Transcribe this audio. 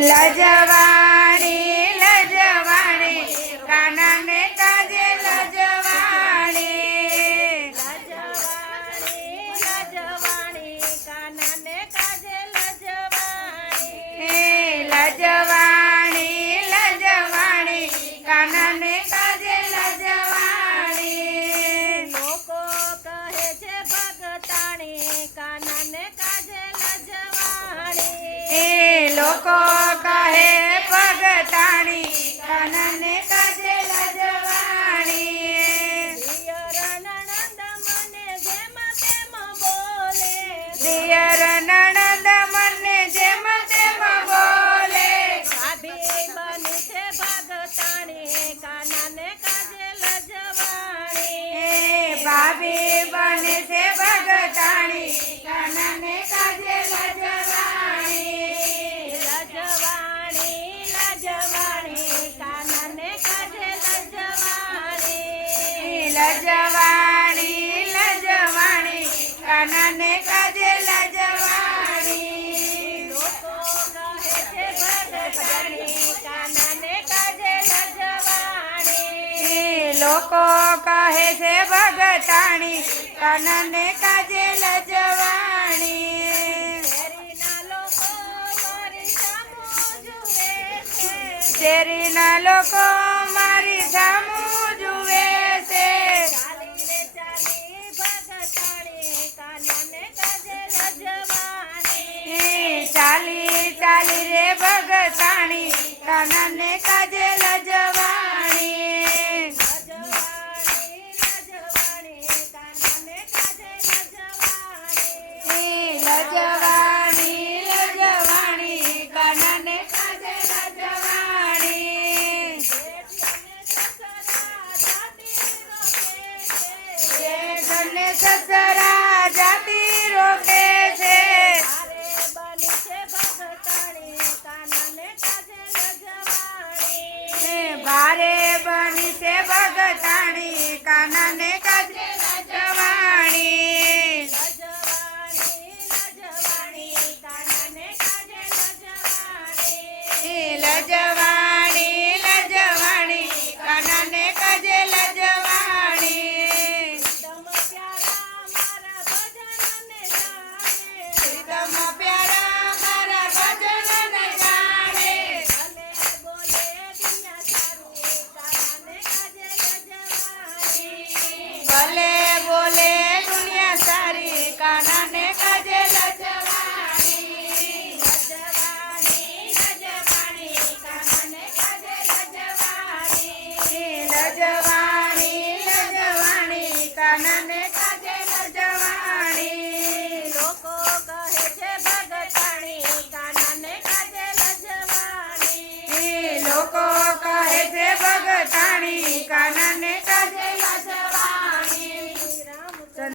લજવાણી લજવાણી કાનાને કાજે લજવાણી કાનાને કાજે લજવાણી લજવાણી લજવાણી કાનાને કાજે લજવાણી લોકો કહે છે ભગતાણી કાનાને કાજે લજવાણી લોકો કહે ભગતાણી કાનાને કાજે લજવાણી દિયર નણંદ મને જેમ તેમ બોલે દિયર નણંદ મને જેમ તેમ બોલે ભાભી બને છે ભગતાણી કાનાને કાજે લજવાણી ભાભી બને છે ભગતાણી લજવાણી લજવાણી કાનાને કાજે લજવાણી લોકો કહે છે ભગતાણી કાનાને કાજે લજવાણી શેરીના લોકો મારી સામું જુએ છે ચાલી ચાલી રે ભગતાણી કાનાને કાજે લજવાણી લજવાણી લજવાણી કાનાને કાજે લજવાણી જેઠ અને સસરા જાતિ રોકે છે ભારે બની છે ભગતાણી કાનાને કાજે લજવાણી લજવાણી લજવાણી કાનાને કાજે લજવાણી પ્રીતમ પ્યારા મારા ભજનને જાણે ભલે બોલે દુનિયા સારી કાનાને કાજે લજવાણી લજવાણી